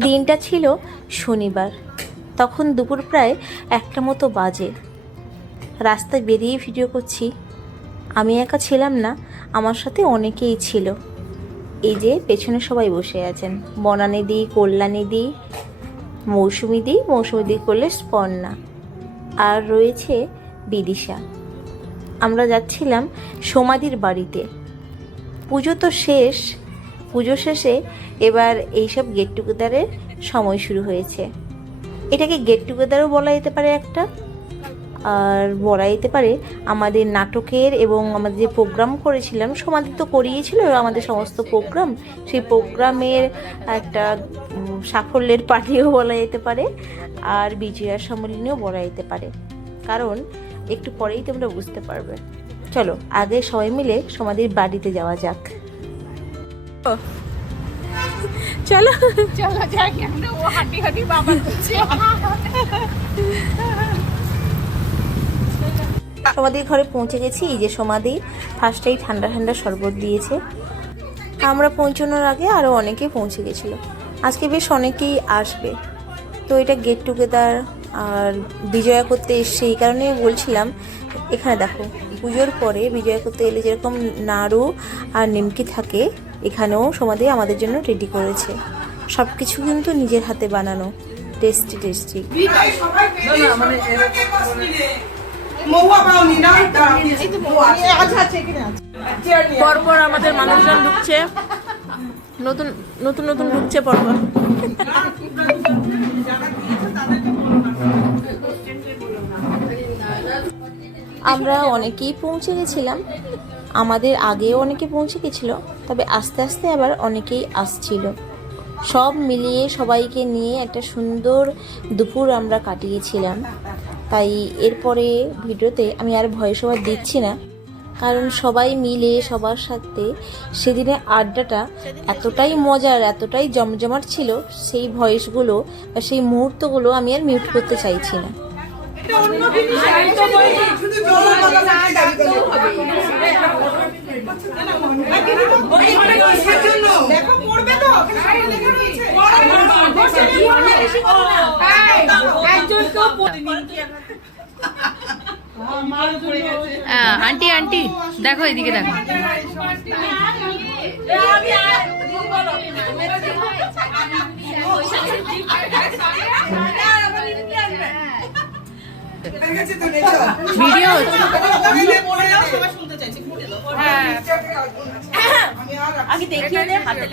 দিনটা ছিল শনিবার। তখন দুপুর প্রায় একটা মতো বাজে। রাস্তায় বেরিয়ে ভিডিও করছি। আমি একা ছিলাম না, আমার সাথে অনেকেই ছিল। এই যে পেছনে সবাই বসে আছেন। বনানি দি, কল্যাণী দি, মৌসুমি কল্যাণীদি মৌসুমিদি মৌসুমিদি করলে স্পর্ণা আর রয়েছে বিদিশা। আমরা যাচ্ছিলাম সমাধির বাড়িতে। পুজো তো শেষ পুজো শেষে এবার এইসব গেট টুগেদারের সময় শুরু হয়েছে। এটাকে গেট টুগেদারও বলা যেতে পারে একটা, আর বলা যেতে পারে আমাদের নাটকের এবং আমাদের যে প্রোগ্রাম করেছিলাম, সমাধি তো করিয়েছিল আমাদের সমস্ত প্রোগ্রাম সেই প্রোগ্রামের একটা সাফল্যের পার্টিও বলা যেতে পারে, আর বিজয়া সম্মেলনীও বলা যেতে পারে। কারণ একটু পরেই তোমরা বুঝতে পারবে। চলো, আগে সবাই মিলে সমাধির বাড়িতে যাওয়া যাক। চলো। চলো যাই আমরা ও হাঁটি হাঁটি বাবা করছে সমাধির ঘরে পৌঁছে গেছি এই যে সমাধি। ফার্স্টেই ঠান্ডা ঠান্ডা শরবত দিয়েছে। আমরা পৌঁছানোর আগে আরও অনেকে পৌঁছে গেছিল। আজকে বেশ অনেকেই আসবে। তো এটা গেট টুগেদার আর বিজয়া করতে এসছে এই কারণেই বলছিলাম এখানে দেখো পুজোর পরে বিজয়া করতে এলে যেরকম নাড়ু আর নিমকি থাকে এখানেও সমাধি আমাদের জন্য রেডি করেছে। সব কিছু কিন্তু নিজের হাতে বানানো। টেস্টি টেস্টি পরপর আমাদের মানুষজন ঢুকছে। নতুন নতুন নতুন ঢুকছে পরপর। আমরা অনেকেই পৌঁছে গেছিলাম। আমাদের আগেও অনেকে পৌঁছে গেছিল, তবে আস্তে আস্তে আবার অনেকেই আসছিল। সব মিলিয়ে সবাইকে নিয়ে একটা সুন্দর দুপুর আমরা কাটিয়েছিলাম। তাই এরপরে ভিডিওতে আমি আর ভয়েস ওভার দিচ্ছি না, কারণ সবাই মিলে, সবার সাথে সেদিনের আড্ডাটা এতটাই মজার, এতটাই জমজমাট ছিল, সেই ভয়েসগুলো বা সেই মুহূর্তগুলো আমি আর মিউট করতে চাইছি না। আন্টি আন্টি দেখো এদিকে দেখো। নেচো ভিডিও আমি দেখিয়ে হাতে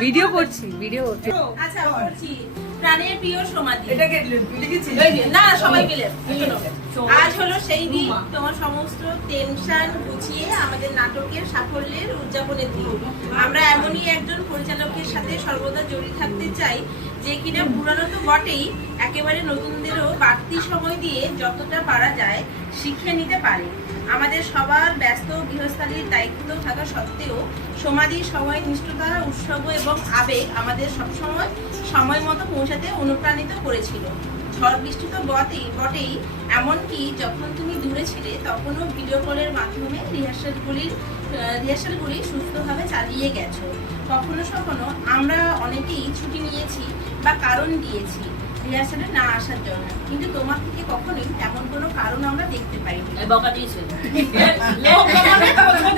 ভিডিও করছি ভিডিও করছি আচ্ছা বলছি প্রাণের প্রিয় সমাধি। এটাকে লিখেছি না সবাই মিলে। আজ হলো সেই দিন তোমার সমস্ত টেনশন গুছিয়ে আমাদের নাটকের সাফল্যের উদযাপনের দিন। আমরা এমনই একজন পরিচালকের সাথে সর্বদা জড়িয়ে থাকতে চাই যে কিনা পুরানো তো বটেই একেবারে নতুনদেরও বাড়তি সময় দিয়ে যতটা পারা যায় শিখিয়ে নিতে পারে। আমাদের সবার ব্যস্ত গৃহস্থালীর দায়িত্ব থাকা সত্ত্বেও সমাধির সময়, নিষ্ঠতা উৎসব এবং আবেগ আমাদের সবসময় সময় মতো পৌঁছাতে অনুপ্রাণিত করেছিল। ঝড় বৃষ্টি তো বটেই বটেই, এমনকি যখন তুমি দূরে ছিলে, তখনও ভিডিও কলের মাধ্যমে রিহার্সালগুলির রিহার্সালগুলি সুস্থভাবে চালিয়ে গেছো। কখনো কখনো আমরা অনেকেই ছুটি নিয়েছি বা কারণ দিয়েছি। রিহার্সালে না আসার জন্য। কিন্তু তোমার থেকে কখনোই এমন কোনো কারণ আমরা দেখতে পাইনি।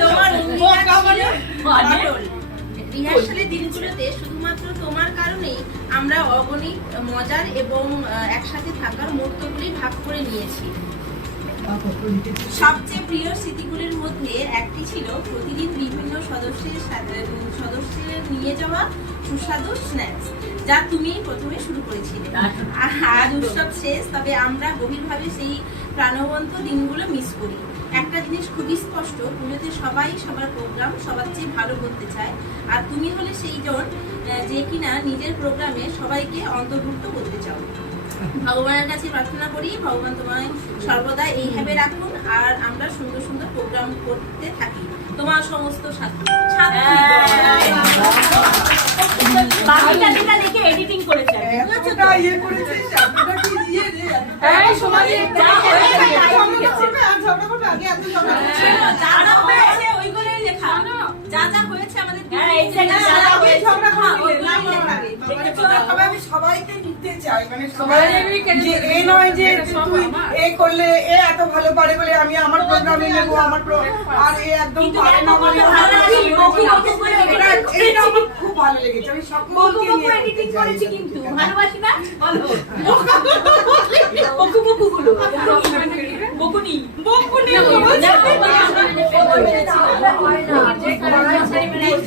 তোমার অঙ্গীকার রিহার্সালের দিনগুলোতে শুধুমাত্র তোমার কারণেই আমরা অগণিত মজার এবং একসাথে থাকার মুহূর্তগুলি ভাগ করে নিয়েছি। সবচেয়ে প্রিয় স্মৃতিগুলির মধ্যে একটি ছিল প্রতিদিন বিভিন্ন সদস্যের সদস্যের নিয়ে যাওয়া সুস্বাদু স্ন্যাক্স যা তুমি প্রথমে শুরু করেছিলে। আজ উৎসব শেষ, তবে আমরা গভীরভাবে সেই প্রাণবন্ত দিনগুলো মিস করি। একটা জিনিস খুবই স্পষ্ট পুজোতে সবাই সবার প্রোগ্রাম সবার চেয়ে ভালো করতে চায়। আর তুমি হলে সেই জন যে কিনা নিজের প্রোগ্রামে সবাইকে অন্তর্ভুক্ত করতে চাও। ভগবানের কাছে প্রার্থনা করি ভগবান তোমায় সর্বদা এইভাবে রাখুন আর আমরা সুন্দর সুন্দর প্রোগ্রাম করতে থাকি। তোমার সমস্ত সাথী বাকিটা যেটা এডিটিং করেছে। যা যা হ্যাঁ, হ্যাঁ, আমি সবাইকে চাই মানে সবাই এ নয় যে তুই এ করলে এ এত ভালো পারে বলে আমি আমার প্রোগ্রামে নেব আমার আর এ একদম পারে না বলে খুব ভালো লেগেছে আমি সকলকে নিয়ে করতে চাই কিন্তু ভালোবাসি না? বলো। বকু বকু গুলো বকুনি বকুনি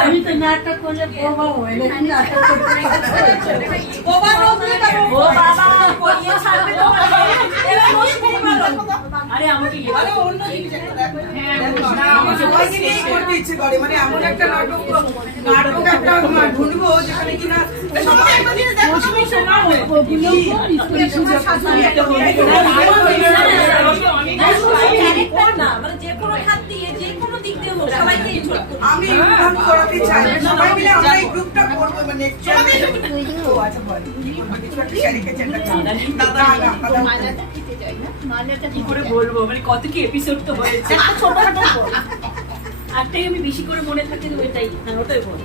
আমি তো নাটক করলে বোবা হয় না নাটক বোবা আরে আমাকে অন্য জিনিস একটা দেখো। করতে ইচ্ছে করে। মানে এমন একটা নাটক নাটক একটা ঢুনবো যেখানে কিনা সবাই আমি ইনভলভ করাতে চাই সবাই মিলে আমরা এই গ্রুপটা করব মানে ও আচ্ছা বল কি করে বলব মানে কত কি এপিসোড তো হয়েছে? একটাই আমি বেশি করে মনে থাকে ওইটাই হ্যাঁ ওটাই বল।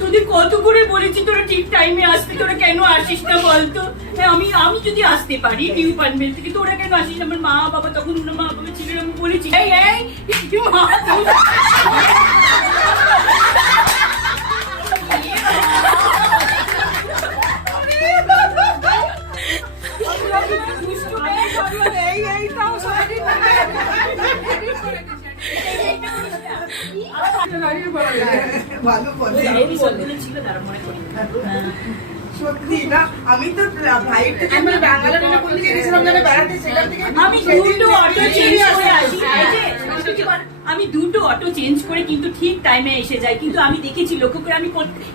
তোদের কত করে বলেছি তোরা ঠিক টাইমে আসবি তোরা কেন আসিস না বলতো? হ্যাঁ, আমি আমি যদি আসতে পারি নিউ পানভেল থেকে তোরা কেন আসিস না? আমার মা বাবা তখন ওনার মা বাবা ছিলেন আমি বলেছি এই এই মা। সত্যি না আমি তো ভাইয়ের থেকে আমি ব্যাঙ্গালোরে না কোন দিকে গেছিলাম জানো? বেড়াতে সেখান থেকে আমি দুটো অটো চেঞ্জ করে আসি। আসি। এই যে, আমি দুটো অটো চেঞ্জ করে কিন্তু ঠিক টাইমে এসে যাই। কিন্তু আমি দেখেছি লক্ষ্য করে আমি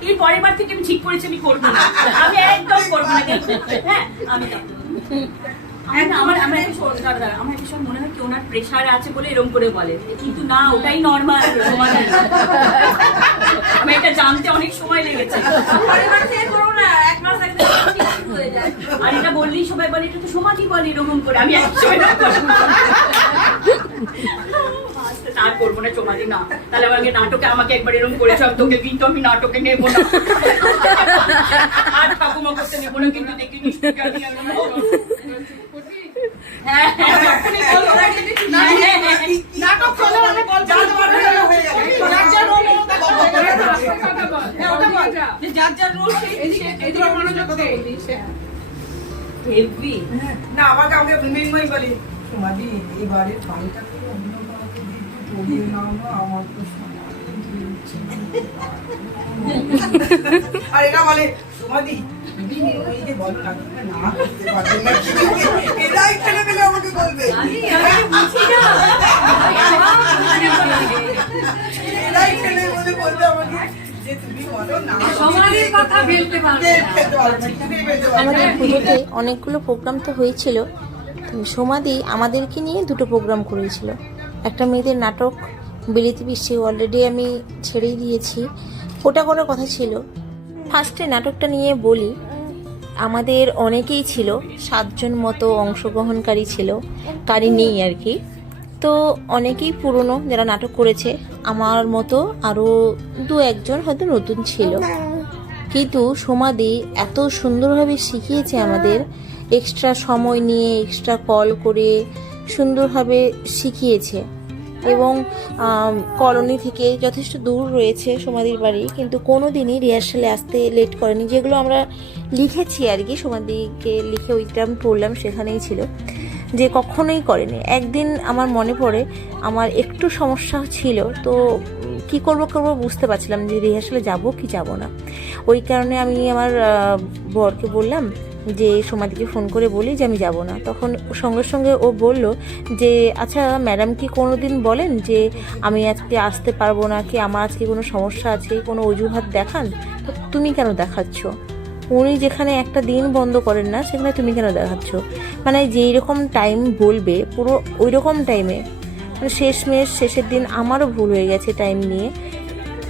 এর পরের বার থেকে আমি ঠিক করেছি আমি করব না। আমি একদম করব না। হ্যাঁ আমি আমার আমার একটা মনে হয় কি ওনার প্রেশার আছে বলে এরকম করে বলে। কিন্তু না ওটাই নর্মাল এটা জানতে অনেক সময় লেগেছে। আর এটা বললেই সবাই বলে এটা তো সমাধি বলে এরকম করে? আমি একসময় না। আর করব না সমাধি না। তাহলে আমাকে নাটকে আমাকে একবার এরকম করেছ তোকে কিন্তু আমি নাটকে নেব না। আর ঠাকুমা করতে নেব না কিন্তু দেখি নিশ্চয়ই। হ্যাঁ, হ্যাঁ, হ্যাঁ। নাটক চলে যার যার রোল সেই এদিকে মনোযোগ দে হেভি। না আমাকে আমাকে মৃন্ময় বলে সমাধি এবারে বাড়িটা করে অন্য কাউকে দিয়ে একটু না আমার তো আর এরা বলে সমাধি এরাই ছেলে পেলে আমাকে বলবে। এরাই ছেলে বলে বলবে আমাকে। আমাদের পুজোতে অনেকগুলো প্রোগ্রাম তো হয়েছিল। সমাধি আমাদেরকে নিয়ে দুটো প্রোগ্রাম করেছিল। একটা মেয়েদের নাটক, বিলিতি বিশ্বে অলরেডি আমি ছেড়েই দিয়েছি। ওটা করার কথা ছিল। ফার্স্টে নাটকটা নিয়ে বলি, আমাদের অনেকেই ছিল, সাতজন মতো অংশগ্রহণকারী ছিল। কারি নেই আর কি। তো অনেকেই পুরনো যারা নাটক করেছে, আমার মতো আরও দু একজন হয়তো নতুন ছিল। কিন্তু সমাধি এত সুন্দরভাবে শিখিয়েছে আমাদের এক্সট্রা সময় নিয়ে এক্সট্রা কল করে সুন্দরভাবে শিখিয়েছে। এবং কলোনি থেকে যথেষ্ট দূর রয়েছে সমাধির বাড়ি, কিন্তু কোনো দিনই রিহার্সালে আসতে লেট করেনি। যেগুলো আমরা লিখেছি আর কি সমাধিকে লিখে ওইটা আমি পড়লাম, সেখানেই ছিল। যে কখনোই করেনি। একদিন আমার মনে পড়ে, আমার একটু সমস্যা ছিল, তো কি করব করব বুঝতে পারছিলাম যে রিহার্সালে যাব কি যাব না। ওই কারণে আমি আমার বরকে বললাম যে সমাধিকে ফোন করে বলি যে, আমি যাব না। তখন সঙ্গে সঙ্গে ও বলল যে আচ্ছা ম্যাডাম কি কোনো দিন বলেন যে, আমি আজকে আসতে পারব না, কি আমার আজকে কোনো সমস্যা আছে, কোনো অজুহাত দেখান? তো তুমি কেন দেখাচ্ছ? উনি যেখানে একটা দিন বন্ধ করেন না, সেখানে তুমি কেন দেখাচ্ছ? মানে যেই রকম টাইম বলবে, পুরো ওই রকম টাইমে মানে শেষ শেষমেশ, শেষের দিন আমারও ভুল হয়ে গেছে টাইম নিয়ে।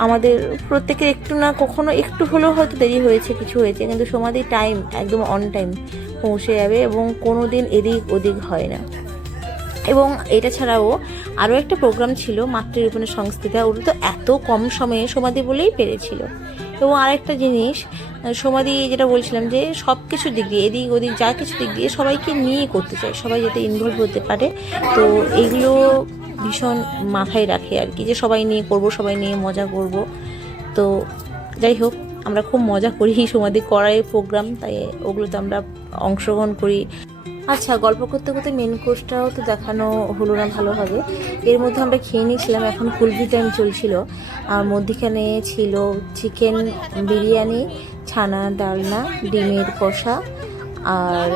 আমাদের প্রত্যেকের একটু না কখনো, একটু হলেও হয়তো দেরি হয়েছে, কিছু হয়েছে, কিন্তু সমাধি টাইম একদম অন টাইম পৌঁছে যাবে এবং কোনো দিন এদিক ওদিক হয় না। এবং এটা ছাড়াও আরও একটা প্রোগ্রাম ছিল মাতৃরূপণের সংস্থিতা ওটা তো এত কম সময়ে সমাধি বলেই পেরেছিল। এবং আরেকটা জিনিস সমাধি যেটা বলছিলাম যে সব কিছু দিক দিয়ে, এদিক ওদিক যা কিছু দিক দিয়ে সবাইকে নিয়ে করতে চায়, সবাই যাতে ইনভলভ হতে পারে। তো এইগুলো ভীষণ মাথায় রাখে আর কি, যে সবাই নিয়ে করব, সবাই নিয়ে মজা করব। তো যাই হোক, আমরা খুব মজা করি সমাধি করাই প্রোগ্রাম তাই ওগুলোতে আমরা অংশগ্রহণ করি। আচ্ছা গল্প করতে করতে মেন কোর্সটাও তো দেখানো হলো না ভালোভাবে। এর মধ্যে আমরা খেয়ে নিয়েছিলাম, এখন কুলভি টাইম চলছিল। আর মধ্যিখানে ছিল চিকেন বিরিয়ানি, ছানা, ডালনা, ডিমের কষা, আর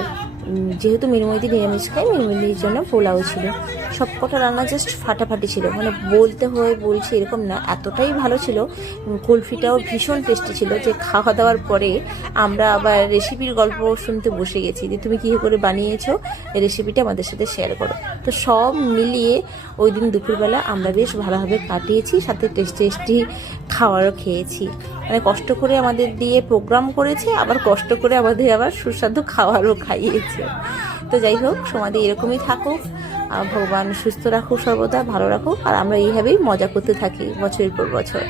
যেহেতু মিরমইদি নিরামিষ খাই মিরমইদির জন্য পোলাও ছিল। সব কটা রান্না জাস্ট ফাটাফাটি ছিল। মানে বলতে হয়, বলছি এরকম না, এতটাই ভালো ছিল। কুলফিটাও ভীষণ টেস্টি ছিল যে খাওয়া দাওয়ার পরে আমরা আবার রেসিপির গল্প শুনতে বসে গেছি যে তুমি কী করে বানিয়েছো রেসিপিটা আমাদের সাথে শেয়ার করো। তো সব মিলিয়ে ওই দিন দুপুরবেলা আমরা বেশ ভালোভাবে কাটিয়েছি, সাথে টেস্টি টেস্টি খাওয়ারও খেয়েছি। মানে কষ্ট করে আমাদের দিয়ে প্রোগ্রাম করেছে, আবার কষ্ট করে আমাদের আবার সুস্বাদু খাবারও খাইয়েছে। তো যাই হোক, সমাধি এরকমই থাকুক। ভগবান সুস্থ রাখুক সর্বদা, ভালো রাখুক। আর আমরা এইভাবেই মজা করতে থাকি বছরের পর বছর।